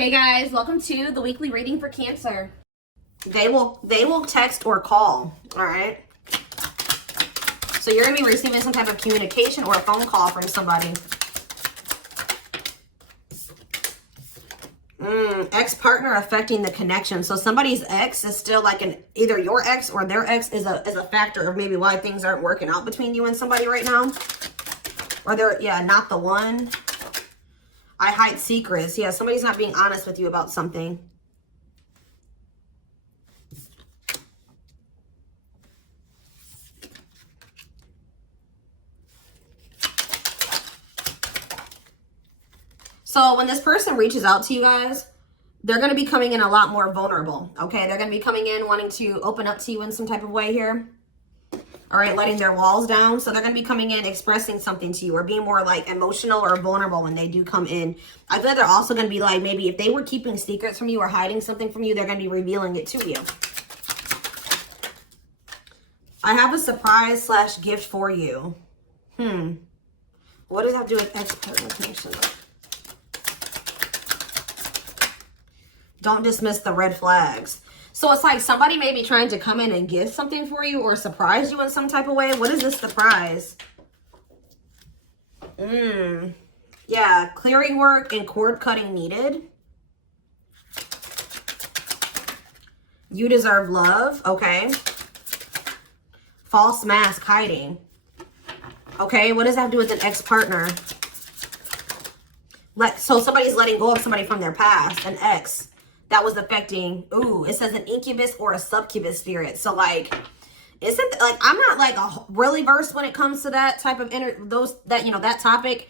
Hey guys, welcome to the weekly reading for Cancer. They will text or call, all right? So you're going to be receiving some type of communication or a phone call from somebody. Ex-partner affecting the connection. So somebody's ex is still like either your ex or their ex is a factor of maybe why things aren't working out between you and somebody right now. Or they're, yeah, not the one. I hide secrets. Yeah, somebody's not being honest with you about something. So when this person reaches out to you guys, they're going to be coming in a lot more vulnerable, okay? They're going to be coming in wanting to open up to you in some type of way here. All right, letting their walls down. So they're going to be coming in expressing something to you or being more like emotional or vulnerable when they do come in. I feel like they're also going to be like, maybe if they were keeping secrets from you or hiding something from you, they're going to be revealing it to you. I have a surprise / gift for you. What does that have to do with ex-partner connection? Don't dismiss the red flags. So it's like somebody may be trying to come in and give something for you or surprise you in some type of way. What is this surprise? Yeah, clearing work and cord cutting needed. You deserve love. Okay. False mask hiding. Okay, what does that have to do with an ex-partner? So somebody's letting go of somebody from their past, an ex. That was affecting, it says an incubus or a succubus spirit. So like, isn't like, I'm not like really versed when it comes to that type of that topic,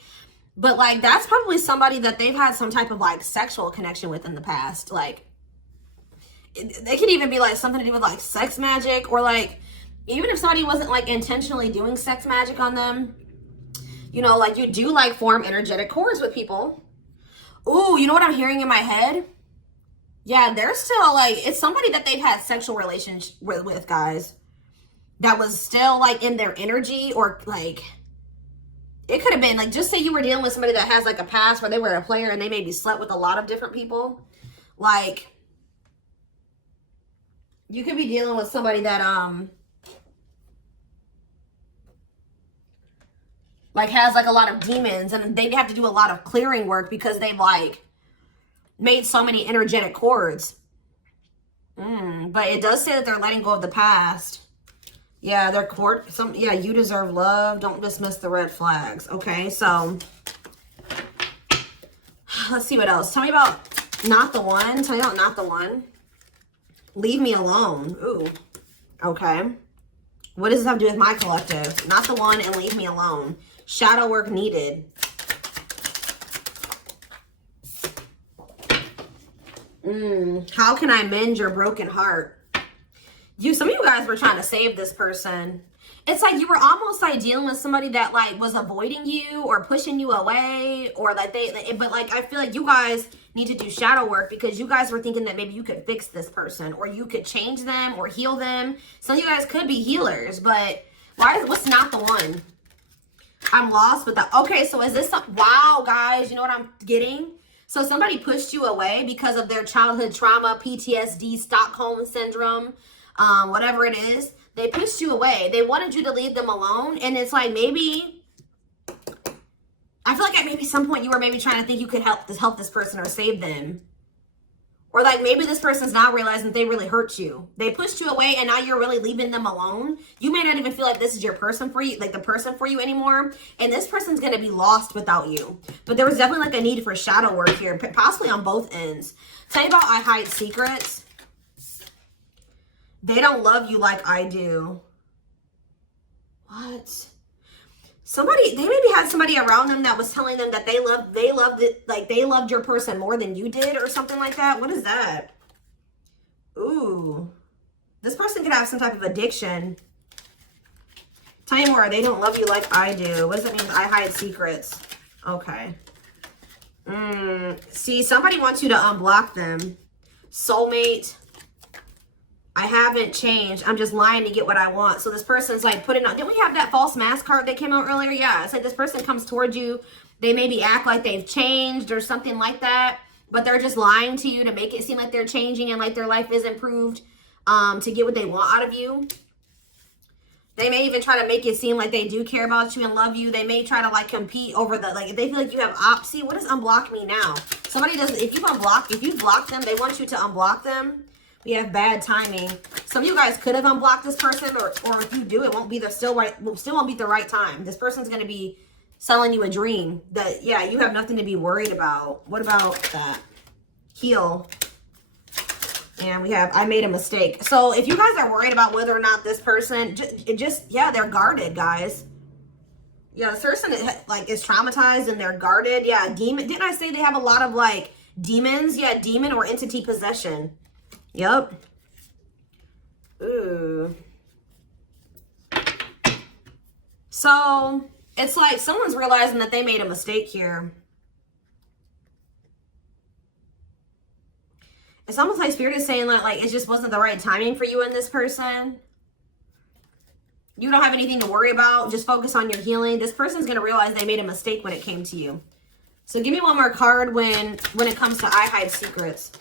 but like, that's probably somebody that they've had some type of like sexual connection with in the past. Like they could even be like something to do with like sex magic, or like, even if somebody wasn't like intentionally doing sex magic on them, you know, like you do like form energetic cords with people. Ooh, you know what I'm hearing in my head? Yeah, they're still like, it's somebody that they've had sexual relations with, guys. That was still like in their energy, or like, it could have been like, just say you were dealing with somebody that has like a past where they were a player and they maybe slept with a lot of different people. Like, you could be dealing with somebody that, like has like a lot of demons, and they have to do a lot of clearing work because they've like made so many energetic cords. But it does say that they're letting go of the past. Yeah, they're yeah, you deserve love. Don't dismiss the red flags. Okay, so let's see what else. Tell me about not the one. Tell me about not the one. Leave me alone. Ooh. Okay. What does this have to do with my collective? Not the one and leave me alone. Shadow work needed. How can I mend your broken heart? Some of you guys were trying to save this person. It's like you were almost like dealing with somebody that like was avoiding you or pushing you away, or like but like I feel like you guys need to do shadow work because you guys were thinking that maybe you could fix this person or you could change them or heal them. Some of you guys could be healers, but what's not the one? I'm lost with that. Okay, so is this wow, guys, you know what I'm getting? So somebody pushed you away because of their childhood trauma, PTSD, Stockholm syndrome, whatever it is. They pushed you away. They wanted you to leave them alone. And it's like, maybe, I feel like at maybe some point you were maybe trying to think you could help this person or save them. Or like maybe this person's not realizing that they really hurt you. They pushed you away and now you're really leaving them alone. You may not even feel like this is your person for you, like the person for you anymore. And this person's going to be lost without you. But there was definitely like a need for shadow work here, possibly on both ends. Tell you about I hide secrets. They don't love you like I do. What? They maybe had somebody around them that was telling them that they loved your person more than you did or something like that. What is that? Ooh. This person could have some type of addiction. Tell me more. They don't love you like I do. What does that mean? I hide secrets. Okay. See, somebody wants you to unblock them. Soulmate. I haven't changed. I'm just lying to get what I want. So this person's like putting on. Didn't we have that false mask card that came out earlier? Yeah. It's like this person comes towards you. They maybe act like they've changed or something like that. but they're just lying to you to make it seem like they're changing and like their life is improved to get what they want out of you. They may even try to make it seem like they do care about you and love you. They may try to like compete over the, like if they feel like you have see, what does unblock me now? Somebody does, if you block them, they want you to unblock them. We have bad timing. Some of you guys could have unblocked this person, or if you do, it won't be the still won't be the right time. This person's going to be selling you a dream that, yeah, you have nothing to be worried about. What about that? Heal. And we have, I made a mistake. So if you guys are worried about whether or not this person, yeah, they're guarded, guys. Yeah, this person like is traumatized and they're guarded. Yeah, demon. Didn't I say they have a lot of like demons? Yeah, demon or entity possession. Yep. Ooh. So it's like someone's realizing that they made a mistake here. It's almost like Spirit is saying that like it just wasn't the right timing for you and this person. You don't have anything to worry about. Just focus on your healing. This person's going to realize they made a mistake when it came to you. So give me one more card when it comes to I hide secrets.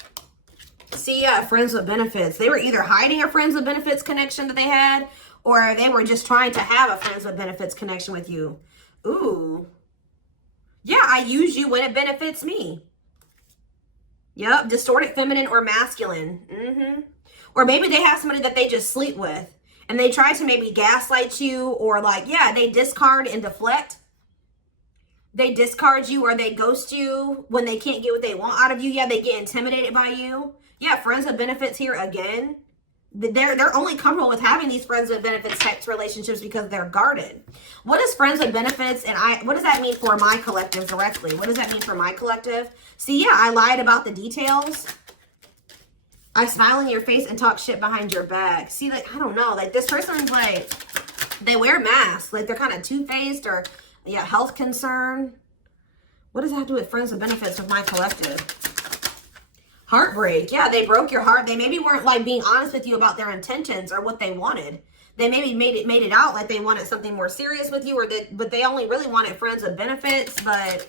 See, yeah, friends with benefits. They were either hiding a friends with benefits connection that they had, or they were just trying to have a friends with benefits connection with you. Ooh. Yeah, I use you when it benefits me. Yep, distorted feminine or masculine. Or maybe they have somebody that they just sleep with. And they try to maybe gaslight you, or like, yeah, they discard and deflect. They discard you or they ghost you when they can't get what they want out of you. Yeah, they get intimidated by you. Yeah, friends with benefits here again. They're only comfortable with having these friends with benefits types relationships because they're guarded. What is friends with benefits, and what does that mean for my collective directly? What does that mean for my collective? See, yeah, I lied about the details. I smile in your face and talk shit behind your back. See, like, I don't know. Like, this person's like, they wear masks. Like, they're kind of two-faced, or, yeah, health concern. What does that have to do with friends with benefits with my collective? Heartbreak. Yeah, they broke your heart. They maybe weren't like being honest with you about their intentions or what they wanted. They maybe made it out like they wanted something more serious with you, or but they only really wanted friends with benefits. But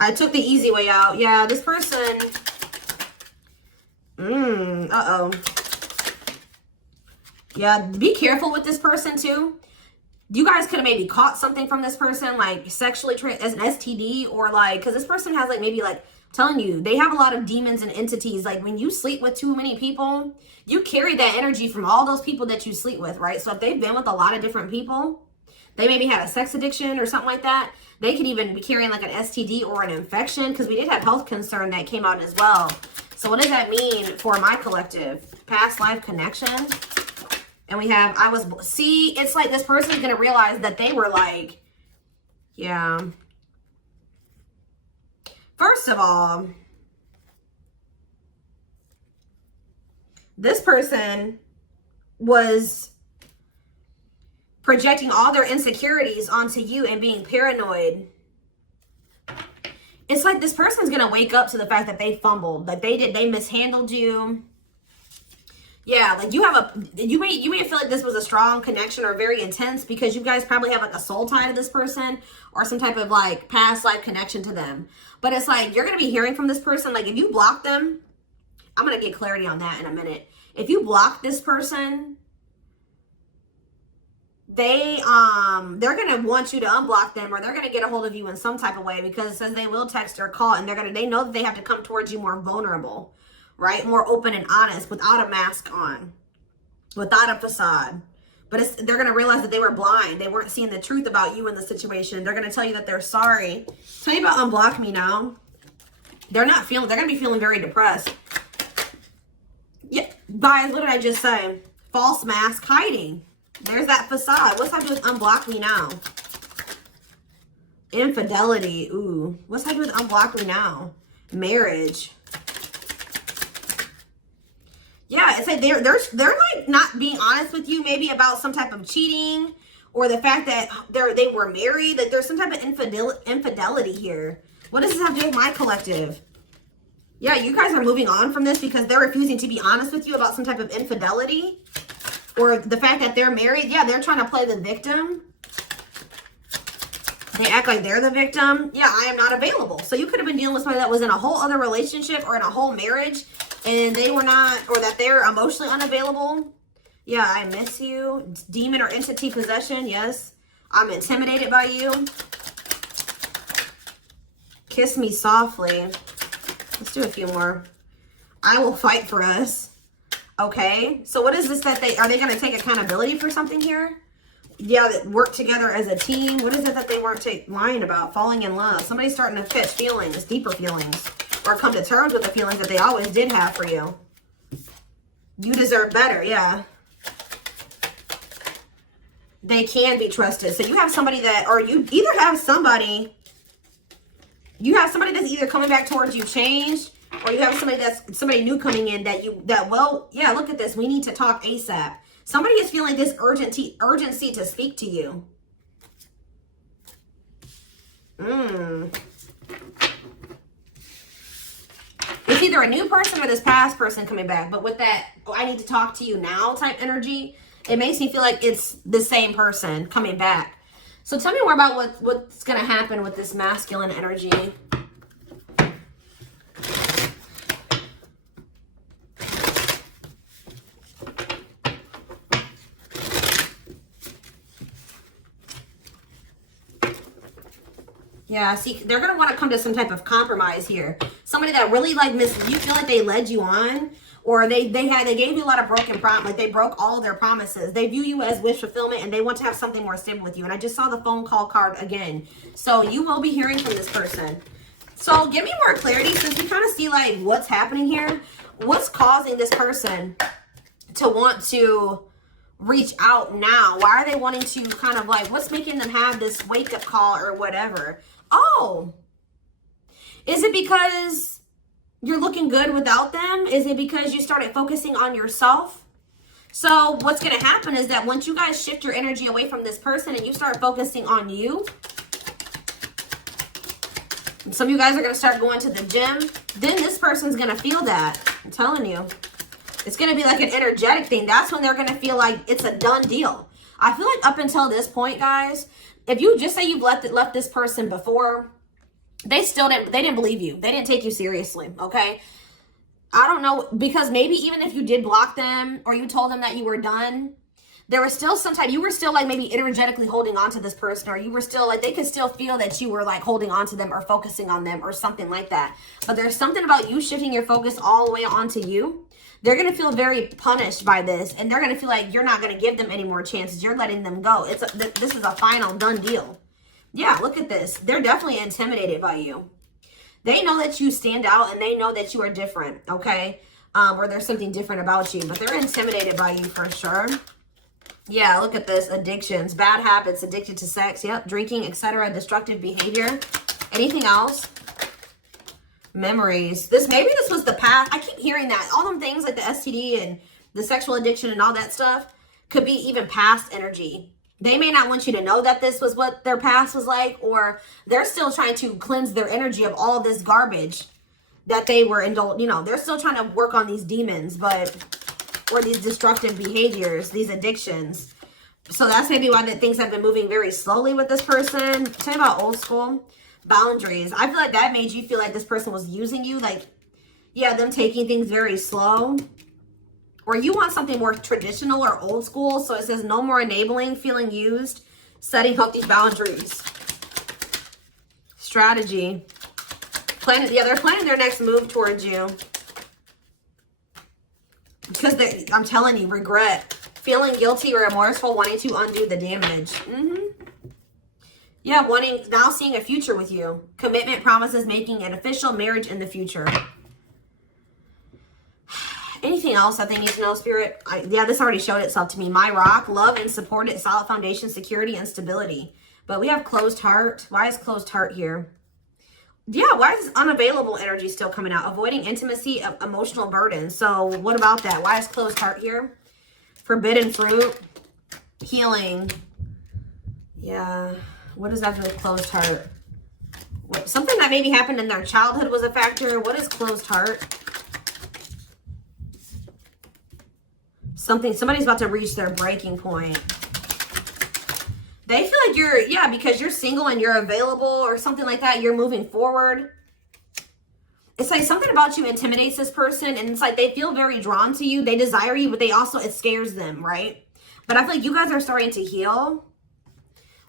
I took the easy way out. Yeah, this person. Uh-oh. Yeah, be careful with this person too. You guys could have maybe caught something from this person, like sexually as an STD, or like, because this person has like maybe like, telling you, they have a lot of demons and entities. Like when you sleep with too many people, you carry that energy from all those people that you sleep with, right? So if they've been with a lot of different people, they maybe had a sex addiction or something like that. They could even be carrying like an STD or an infection, because we did have health concern that came out as well. So what does that mean for my collective? Past life connection. And we have, see, it's like this person's going to realize that they were like, yeah. First of all, this person was projecting all their insecurities onto you and being paranoid. It's like this person's going to wake up to the fact that they fumbled, that they mishandled you. Yeah, like you may feel like this was a strong connection or very intense, because you guys probably have like a soul tie to this person or some type of like past life connection to them. But it's like you're going to be hearing from this person. Like if you block them, I'm going to get clarity on that in a minute. If you block this person, they're going to want you to unblock them, or they're going to get a hold of you in some type of way, because it says they will text or call, and they know that they have to come towards you more vulnerable. Right? More open and honest, without a mask on, without a facade. But they're going to realize that they were blind. They weren't seeing the truth about you in the situation. They're going to tell you that they're sorry. Tell you about unblock me now. They're going to be feeling very depressed. Yeah, guys, what did I just say? False mask hiding. There's that facade. What's happening with unblock me now? Infidelity. Ooh. What's happening with unblock me now? Marriage. Yeah, it's like they're like not being honest with you, maybe about some type of cheating, or the fact that they were married. That there's some type of infidelity here. What does this have to do with my collective? Yeah, you guys are moving on from this because they're refusing to be honest with you about some type of infidelity, or the fact that they're married. Yeah, they're trying to play the victim. They act like they're the victim. Yeah, I am not available. So you could have been dealing with somebody that was in a whole other relationship or in a whole marriage and they were not, or that they're emotionally unavailable. Yeah, I miss you. Demon or entity possession. Yes. I'm intimidated by you. Kiss me softly. Let's do a few more. I will fight for us. Okay. So what is this that are they going to take accountability for something here? Yeah, that work together as a team. What is it that they weren't lying about? Falling in love. Somebody's starting to catch feelings, deeper feelings, or come to terms with the feelings that they always did have for you. You deserve better. Yeah. They can be trusted. So you have somebody that, or you either have somebody, that's either coming back towards you changed, or you have somebody new coming in well, yeah, look at this. We need to talk ASAP. Somebody is feeling this urgency to speak to you. It's either a new person or this past person coming back. But with that, I need to talk to you now type energy, it makes me feel like it's the same person coming back. So tell me more about what's going to happen with this masculine energy. Yeah, see, they're going to want to come to some type of compromise here. Somebody that really you feel like they led you on, or they gave you a lot of broken promise, like they broke all of their promises. They view you as wish fulfillment and they want to have something more stable with you. And I just saw the phone call card again. So you will be hearing from this person. So give me more clarity since we kind of see like what's happening here. What's causing this person to want to reach out now? Why are they wanting to kind of like, what's making them have this wake up call or whatever? Oh, is it because you're looking good without them? Is it because you started focusing on yourself? So what's going to happen is that once you guys shift your energy away from this person and you start focusing on you, some of you guys are going to start going to the gym. Then this person's going to feel that. I'm telling you. It's going to be like an energetic thing. That's when they're going to feel like it's a done deal. I feel like up until this point, guys, if you just say you've left this person before, they didn't believe you. They didn't take you seriously, okay? I don't know, because maybe even if you did block them or you told them that you were done, there was still you were still like maybe energetically holding on to this person, or you were still like, they could still feel that you were like holding on to them or focusing on them or something like that. But there's something about you shifting your focus all the way onto you. They're going to feel very punished by this, and they're going to feel like you're not going to give them any more chances. You're letting them go. This is a final done deal. Yeah, look at this. They're definitely intimidated by you. They know that you stand out, and they know that you are different, okay? Or there's something different about you, but they're intimidated by you for sure. Yeah, look at this. Addictions, bad habits, addicted to sex, yep, drinking, etc., destructive behavior. Anything else? Memories. Maybe this was the past. I keep hearing that. All them things like the STD and the sexual addiction and all that stuff could be even past energy. They may not want you to know that this was what their past was like, or they're still trying to cleanse their energy of all this garbage that they were indulged. You know, they're still trying to work on these demons, or these destructive behaviors, these addictions. So that's maybe why things have been moving very slowly with this person. Tell me about old school. Boundaries. I feel like that made you feel like this person was using you. Like, yeah, them taking things very slow. Or you want something more traditional or old school. So it says no more enabling, feeling used, setting up these boundaries. Strategy. They're planning their next move towards you. Because I'm telling you, regret. Feeling guilty or remorseful, wanting to undo the damage. Yeah, now seeing a future with you. Commitment, promises, making an official marriage in the future. Anything else that they need to know, Spirit? Yeah, this already showed itself to me. My rock, love and support it, solid foundation, security, and stability. But we have closed heart. Why is closed heart here? Yeah, why is unavailable energy still coming out? Avoiding intimacy, emotional burden. So what about that? Why is closed heart here? Forbidden fruit, healing. Yeah. What does that do with closed heart? Something that maybe happened in their childhood was a factor. What is closed heart? Somebody's about to reach their breaking point. They feel like you're, yeah, because you're single and you're available or something like that. You're moving forward. It's like something about you intimidates this person, and it's like they feel very drawn to you. They desire you, but they also, it scares them, right? But I feel like you guys are starting to heal.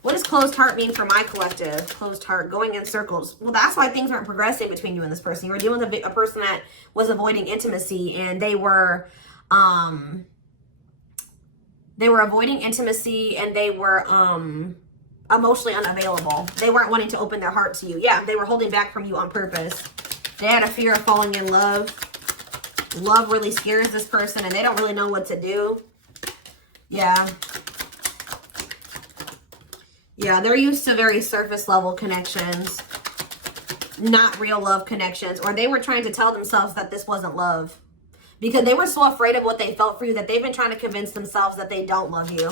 What does closed heart mean for my collective? Closed heart, going in circles. Well, that's why things aren't progressing between you and this person. You were dealing with a person that was avoiding intimacy, and they were avoiding intimacy, and they were emotionally unavailable. They weren't wanting to open their heart to you. Yeah, they were holding back from you on purpose. They had a fear of falling in love. Love really scares this person, and they don't really know what to do. Yeah. Yeah, they're used to very surface level connections, not real love connections. Or they were trying to tell themselves that this wasn't love, because they were so afraid of what they felt for you that they've been trying to convince themselves that they don't love you.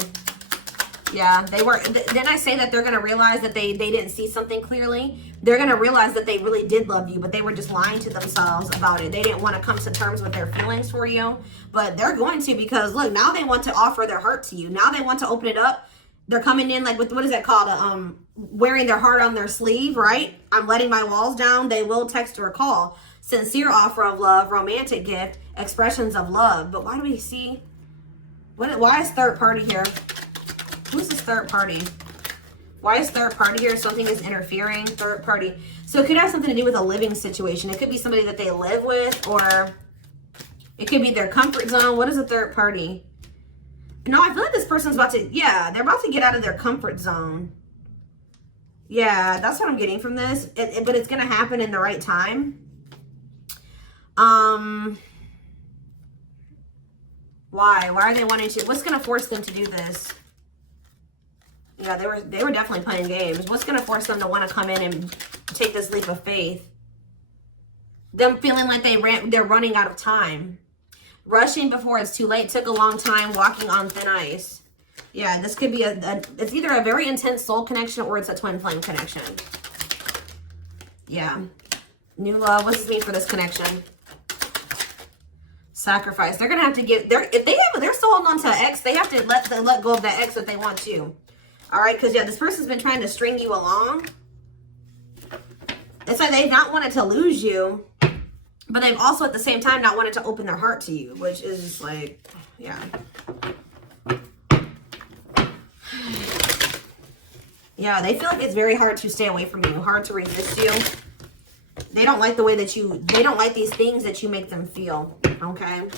Yeah, they were. Then I say that they're going to realize that they didn't see something clearly. They're going to realize that they really did love you, but they were just lying to themselves about it. They didn't want to come to terms with their feelings for you, but they're going to, because look, now they want to offer their heart to you. Now they want to open it up. They're coming in like with, what is that called? Wearing their heart on their sleeve, right? I'm letting my walls down. They will text or call. Sincere offer of love, romantic gift, expressions of love. But why do we see, why is third party here? Who's this third party? Why is third party here? Something is interfering. Third party. So it could have something to do with a living situation. It could be somebody that they live with, or it could be their comfort zone. What is a third party? No, I feel like this person's about to, yeah, they're about to get out of their comfort zone. Yeah, that's what I'm getting from this. But it's going to happen in the right time. Why? Why are they wanting to? What's going to force them to do this? Yeah, they were definitely playing games. What's going to force them to want to come in and take this leap of faith? Them feeling like they're running out of time. Rushing before it's too late. Took a long time. Walking on thin ice. Yeah, this could be it's either a very intense soul connection or it's a twin flame connection. Yeah. New love. What does this mean for this connection? Sacrifice. They're going to have to give, if they're still holding on to an ex, they have to let go of that ex if they want to. All right, because, yeah, this person's been trying to string you along. It's like they've not wanted to lose you, but they've also, at the same time, not wanted to open their heart to you, which is just like, yeah. Yeah, they feel like it's very hard to stay away from you, hard to resist you. They don't like the way that they don't like these things that you make them feel, okay?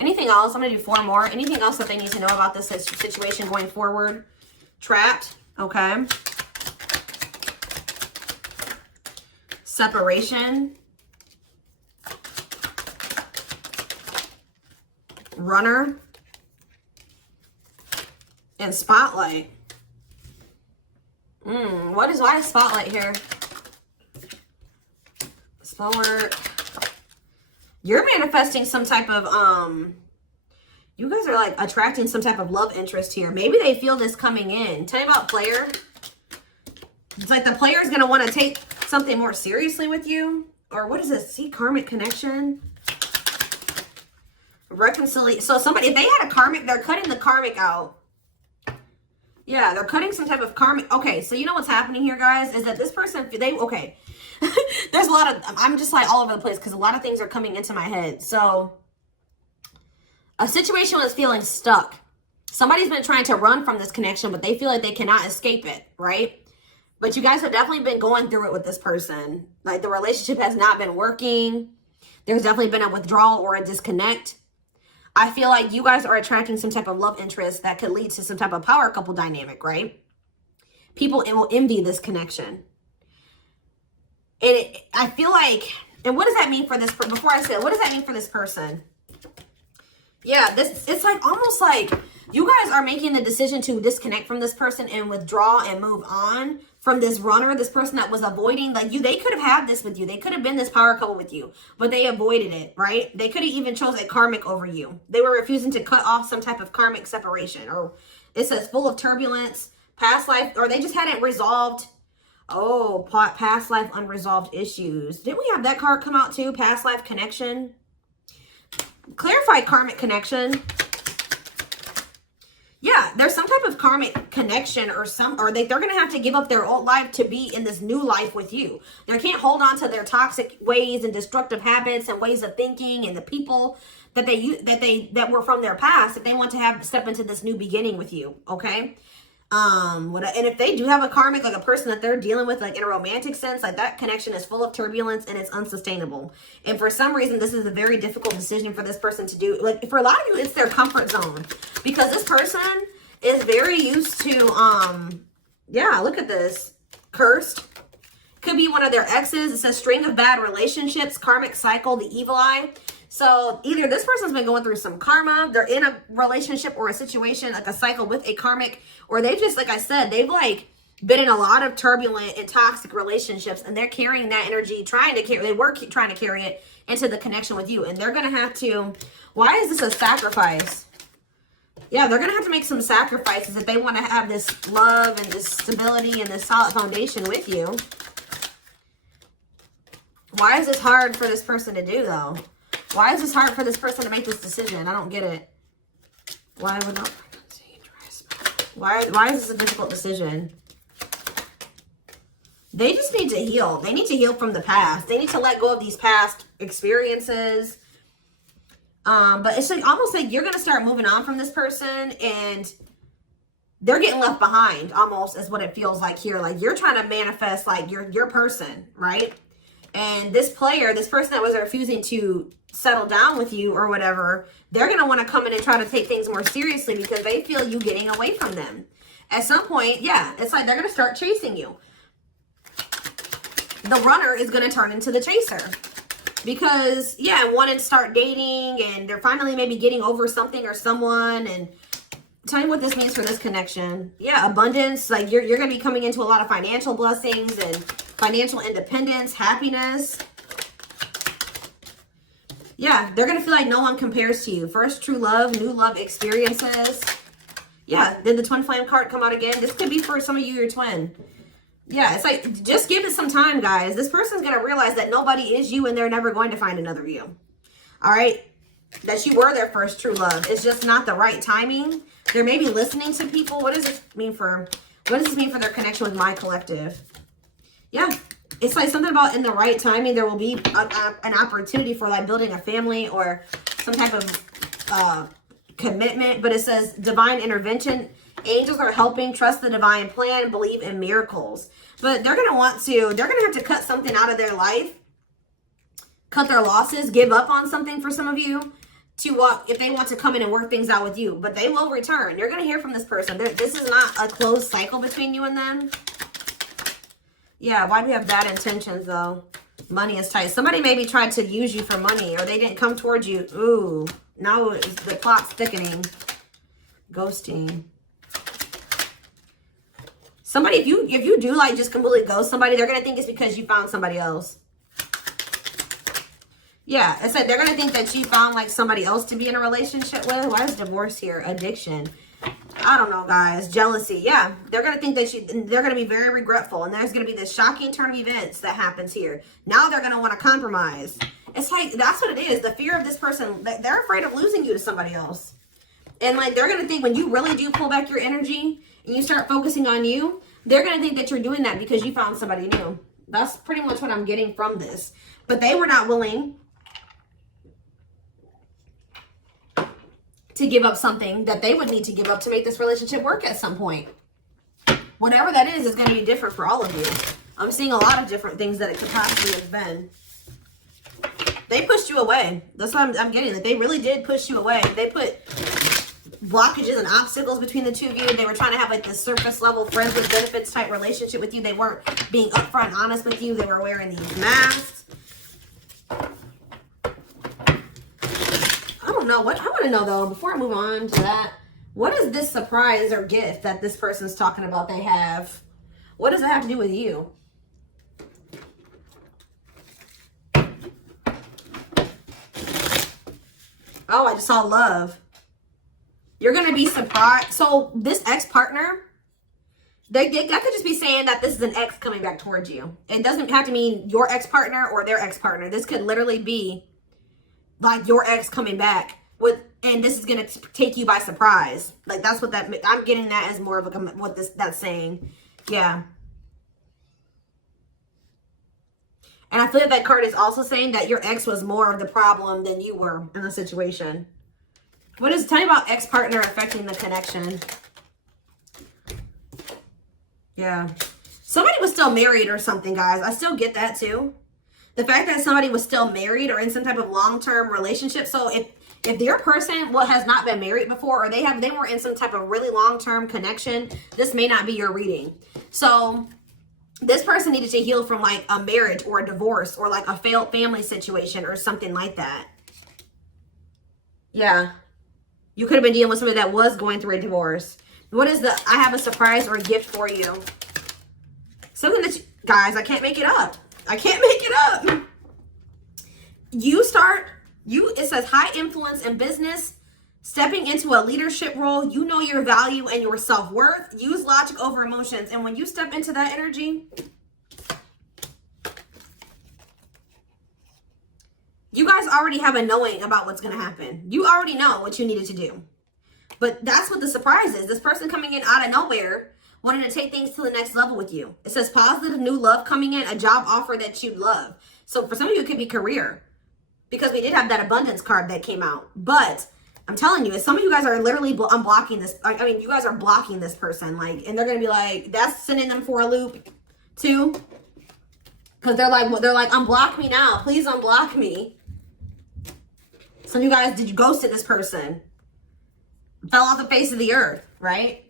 Anything else? I'm going to do 4 more. Anything else that they need to know about this situation going forward? Trapped. Okay. Separation. Runner. And spotlight. Why is spotlight here? Spell work. You're manifesting some type of, you guys are like attracting some type of love interest here. Maybe they feel this coming in. Tell me about player. It's like the player is going to want to take something more seriously with you. Or what is this? See, karmic connection. Reconciliation. So somebody, if they had a karmic, they're cutting the karmic out. Yeah, they're cutting some type of karmic. Okay, so you know what's happening here, guys, is that this person, okay. There's a lot of, I'm just like all over the place because a lot of things are coming into my head. So a situation was feeling stuck. Somebody's been trying to run from this connection, but they feel like they cannot escape it, right? But you guys have definitely been going through it with this person. Like the relationship has not been working. There's definitely been a withdrawal or a disconnect. I feel like you guys are attracting some type of love interest that could lead to some type of power couple dynamic, right? People will envy this connection. And I feel like, and what does that mean for this, before I say it, what does that mean for this person? Yeah, it's like almost like you guys are making the decision to disconnect from this person and withdraw and move on from this runner, this person that was avoiding, like they could have had this with you. They could have been this power couple with you, but they avoided it, right? They could have even chose a karmic over you. They were refusing to cut off some type of karmic separation, or it says full of turbulence, past life, or they just hadn't resolved Oh, past life unresolved issues. Didn't we have that card come out too? Past life connection. Clarify karmic connection. Yeah, there's some type of karmic connection or they're going to have to give up their old life to be in this new life with you. They can't hold on to their toxic ways and destructive habits and ways of thinking and the people that were from their past if they want to step into this new beginning with you, okay? And if they do have a karmic, like a person that they're dealing with, like in a romantic sense, like that connection is full of turbulence and it's unsustainable. And for some reason, this is a very difficult decision for this person to do. Like for a lot of you, it's their comfort zone because this person is very used to, yeah, look at this. Cursed. Could be one of their exes. It says string of bad relationships, karmic cycle, the evil eye. So either this person's been going through some karma, they're in a relationship or a situation, like a cycle with a karmic, or they've just, like I said, they've like been in a lot of turbulent and toxic relationships and they're carrying that energy, trying to carry it into the connection with you. And they're going to have to, why is this a sacrifice? Yeah, they're going to have to make some sacrifices if they want to have this love and this stability and this solid foundation with you. Why is this hard for this person to do though? Why is this hard for this person to make this decision? I don't get it. Why would not? Why is this a difficult decision? They just need to heal. They need to heal from the past. They need to let go of these past experiences. But it's like almost like you're gonna start moving on from this person and they're getting left behind almost is what it feels like here. Like you're trying to manifest like your person, right? And this person that was refusing to settle down with you or whatever, they're going to want to come in and try to take things more seriously because they feel you getting away from them. At some point, yeah, it's like they're going to start chasing you. The runner is going to turn into the chaser because, yeah, want to start dating and they're finally maybe getting over something or someone. And tell me what this means for this connection. Yeah, abundance. Like you're going to be coming into a lot of financial blessings and financial independence, happiness. Yeah, they're going to feel like no one compares to you. First true love, new love experiences. Yeah, did the twin flame card come out again? This could be for some of you, your twin. Yeah, it's like, just give it some time, guys. This person's going to realize that nobody is you and they're never going to find another you. All right? That you were their first true love. It's just not the right timing. They're maybe listening to people. What does this mean for their connection with my collective? Yeah. It's like something about in the right timing, there will be an opportunity for like building a family or some type of commitment. But it says divine intervention. Angels are helping. Trust the divine plan. Believe in miracles. But they're going to have to cut something out of their life. Cut their losses. Give up on something for some of you. If they want to come in and work things out with you. But they will return. You're going to hear from this person. This is not a closed cycle between you and them. Yeah, why do we have bad intentions, though? Money is tight. Somebody maybe tried to use you for money, or they didn't come towards you. Ooh, now the plot's thickening. Ghosting. Somebody, if you do, like, just completely ghost somebody, they're going to think it's because you found somebody else. Yeah, it's like they're going to think that you found, like, somebody else to be in a relationship with. Why is divorce here? Addiction. I don't know, guys. Jealousy. Yeah, they're going to think that they're going to be very regretful. And there's going to be this shocking turn of events that happens here. Now they're going to want to compromise. It's like, that's what it is. The fear of this person, they're afraid of losing you to somebody else. And like, they're going to think when you really do pull back your energy and you start focusing on you, they're going to think that you're doing that because you found somebody new. That's pretty much what I'm getting from this. But they were not willing to give up something that they would need to give up to make this relationship work at some point. Whatever that is going to be different for all of you. I'm seeing a lot of different things that it could possibly have been. They pushed you away. That's what I'm getting. That they really did push you away. They put blockages and obstacles between the two of you. They were trying to have like this surface level friends with benefits type relationship with you. They weren't being upfront and honest with you. They were wearing these masks. I don't know what I want to know though, before I move on to that, what is this surprise or gift that this person's talking about they have? What does it have to do with you? Oh, I just saw love. You're going to be surprised. So this ex-partner That could just be saying that this is an ex coming back towards you. It doesn't have to mean your ex-partner or their ex-partner. This could literally be like your ex coming back with, and this is going to take you by surprise. Like that's what that, I'm getting that as more of a, what that's saying. Yeah. And I feel like that card is also saying that your ex was more of the problem than you were in the situation. What is, tell me about ex-partner affecting the connection. Yeah. Somebody was still married or something, guys. I still get that too. The fact that somebody was still married or in some type of long-term relationship. So if their person has not been married before, or they were in some type of really long-term connection, this may not be your reading. So this person needed to heal from like a marriage or a divorce or like a failed family situation or something like that. Yeah. You could have been dealing with somebody that was going through a divorce. What is the, I have a surprise or a gift for you. Something that you, guys, I can't make it up. I can't make it up. It says high influence in business, stepping into a leadership role. You know your value and your self-worth. Use logic over emotions. And when you step into that energy, you guys already have a knowing about what's going to happen. You already know what you needed to do. But that's what the surprise is. This person coming in out of nowhere, wanting to take things to the next level with you. It says positive new love coming in, a job offer that you love. So for some of you, it could be career. Because we did have that abundance card that came out. But I'm telling you, some of you guys are literally unblocking this. I mean, you guys are blocking this person. Like, and they're going to be like, that's sending them for a loop too. Because they're like, unblock me now. Please unblock me. Some of you guys, did you ghosted this person? Fell off the face of the earth, right?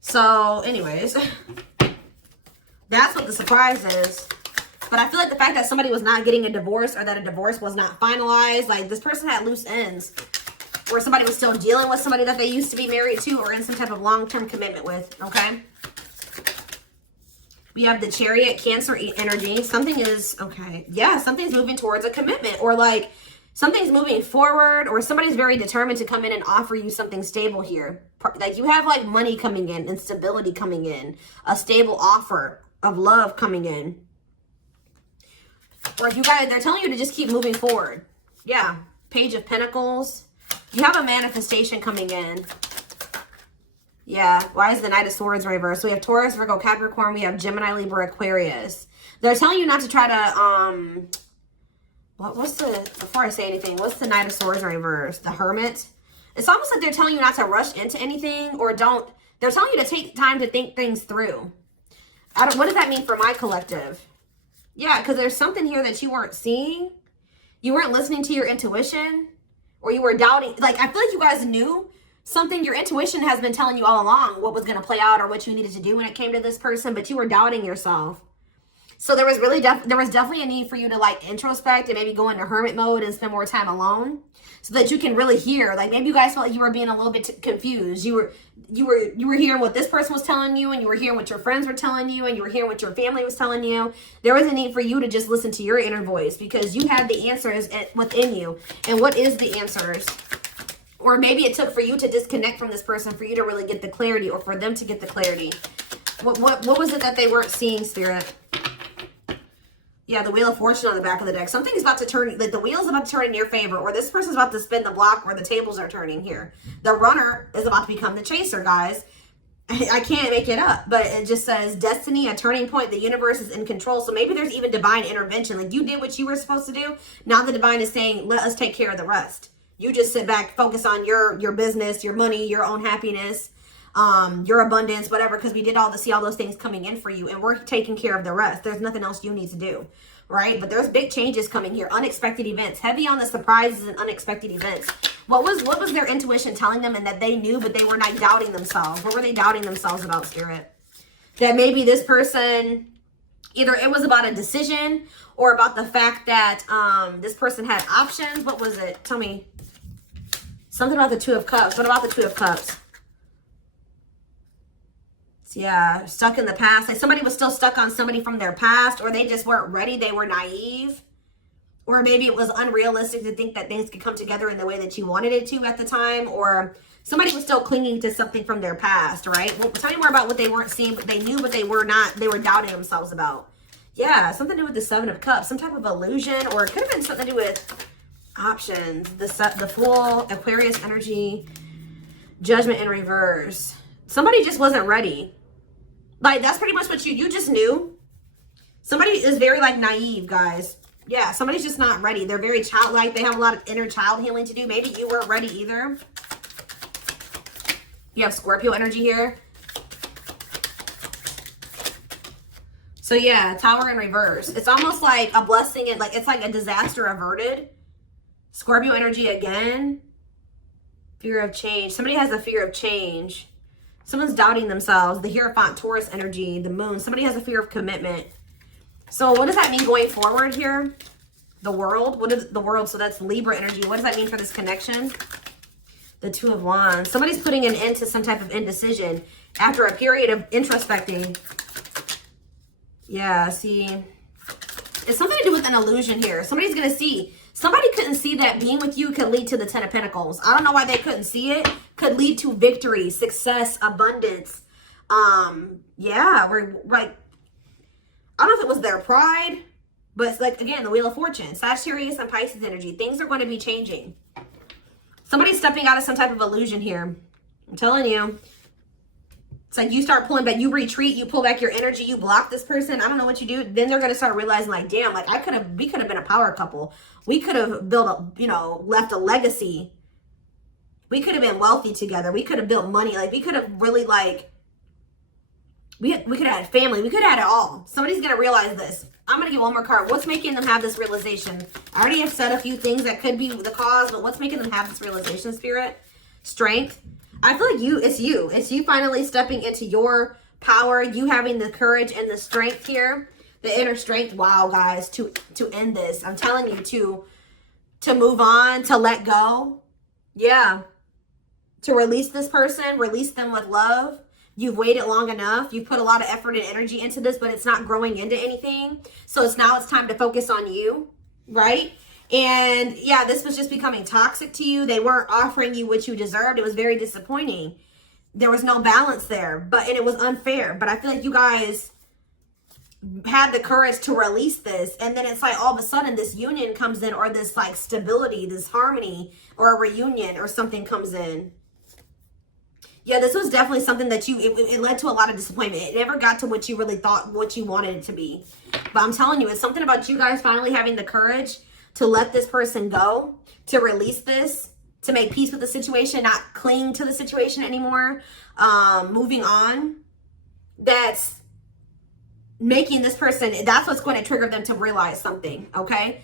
So, anyways, that's what the surprise is. But I feel like the fact that somebody was not getting a divorce or that a divorce was not finalized, like this person had loose ends. Or somebody was still dealing with somebody that they used to be married to or in some type of long-term commitment with, okay? We have the Chariot, Cancer energy. Something is, okay, yeah, something's moving towards a commitment, or like something's moving forward, or somebody's very determined to come in and offer you something stable here. Like you have like money coming in and stability coming in, a stable offer of love coming in. Or if you guys, they're telling you to just keep moving forward. Yeah, Page of Pentacles. You have a manifestation coming in. Yeah, why is the Knight of Swords reversed? So we have Taurus, Virgo, Capricorn. We have Gemini, Libra, Aquarius. They're telling you not to try to, before I say anything, what's the Knight of Swords reversed? The Hermit. It's almost like they're telling you not to rush into anything, or they're telling you to take time to think things through. What does that mean for my collective? Yeah, because there's something here that you weren't seeing. You weren't listening to your intuition, or you were doubting. Like, I feel like you guys knew something. Your intuition has been telling you all along what was going to play out or what you needed to do when it came to this person, but you were doubting yourself. So there was definitely a need for you to like introspect and maybe go into hermit mode and spend more time alone so that you can really hear. Like maybe you guys felt like you were being a little bit confused. You were hearing what this person was telling you, and you were hearing what your friends were telling you, and you were hearing what your family was telling you. There was a need for you to just listen to your inner voice because you had the answers within you. And what is the answers? Or maybe it took for you to disconnect from this person for you to really get the clarity, or for them to get the clarity. What was it that they weren't seeing, Spirit? Yeah, the Wheel of Fortune on the back of the deck. Something's about to turn, like the wheel's about to turn in your favor, or this person's about to spin the block where the tables are turning here. The runner is about to become the chaser, guys. I can't make it up, but it just says destiny, a turning point. The universe is in control. So maybe there's even divine intervention. Like you did what you were supposed to do. Now the divine is saying, let us take care of the rest. You just sit back, focus on your business, your money, your own happiness, your abundance, whatever, because we did see all those things coming in for you, and we're taking care of the rest. There's nothing else you need to do, right? But there's big changes coming here, unexpected events, heavy on the surprises and unexpected events. What was their intuition telling them, and that they knew, but they were not doubting themselves? What were they doubting themselves about, Spirit? That maybe this person, either it was about a decision or about the fact that this person had options. What was it? Tell me. Something about the Two of Cups. What about the Two of Cups? Yeah, stuck in the past. Like somebody was still stuck on somebody from their past, or they just weren't ready. They were naive. Or maybe it was unrealistic to think that things could come together in the way that you wanted it to at the time. Or somebody was still clinging to something from their past, right? Well, tell me more about what they weren't seeing, but they knew, but they were not. They were doubting themselves about. Yeah, something to do with the Seven of Cups. Some type of illusion. Or it could have been something to do with options. The Fool, Aquarius energy, Judgment in reverse. Somebody just wasn't ready. Like, that's pretty much what you just knew. Somebody is very, like, naive, guys. Yeah, somebody's just not ready. They're very childlike. They have a lot of inner child healing to do. Maybe you weren't ready either. You have Scorpio energy here. So, yeah, Tower in reverse. It's almost like a blessing. It's like a disaster averted. Scorpio energy again. Fear of change. Somebody has a fear of change. Someone's doubting themselves. The Hierophant, Taurus energy, the moon. Somebody has a fear of commitment. So what does that mean going forward here? The world. What is the world? So that's Libra energy. What does that mean for this connection? The Two of Wands. Somebody's putting an end to some type of indecision after a period of introspecting. Yeah, see. It's something to do with an illusion here. Somebody's going to see. Somebody couldn't see that being with you could lead to the Ten of Pentacles. I don't know why they couldn't see it. Could lead to victory, success, abundance. Yeah, we're like, I don't know if it was their pride, but it's like, again, the Wheel of Fortune. Sagittarius and Pisces energy. Things are going to be changing. Somebody's stepping out of some type of illusion here. I'm telling you. It's like you start pulling back. You retreat. You pull back your energy. You block this person. I don't know what you do. Then they're going to start realizing, like, damn, like, we could have been a power couple. We could have built left a legacy. We could have been wealthy together. We could have built money. Like, we could have really, like, we could have had family. We could have had it all. Somebody's going to realize this. I'm going to get one more card. What's making them have this realization? I already have said a few things that could be the cause, but what's making them have this realization, Spirit? Strength. I feel like it's you. It's you finally stepping into your power. You having the courage and the strength here. The inner strength. Wow, guys, to end this. I'm telling you to move on, to let go. Yeah. To release this person, release them with love. You've waited long enough. You've put a lot of effort and energy into this, but it's not growing into anything. So it's time to focus on you, right? And yeah, this was just becoming toxic to you. They weren't offering you what you deserved. It was very disappointing. There was no balance there, and it was unfair. But I feel like you guys had the courage to release this. And then it's like all of a sudden this union comes in, or this like stability, this harmony, or a reunion or something comes in. Yeah, this was definitely something that it led to a lot of disappointment. It never got to what you really thought, what you wanted it to be. But I'm telling you, it's something about you guys finally having the courage to let this person go, to release this, to make peace with the situation, not cling to the situation anymore, moving on. That's making this person, that's what's going to trigger them to realize something, okay?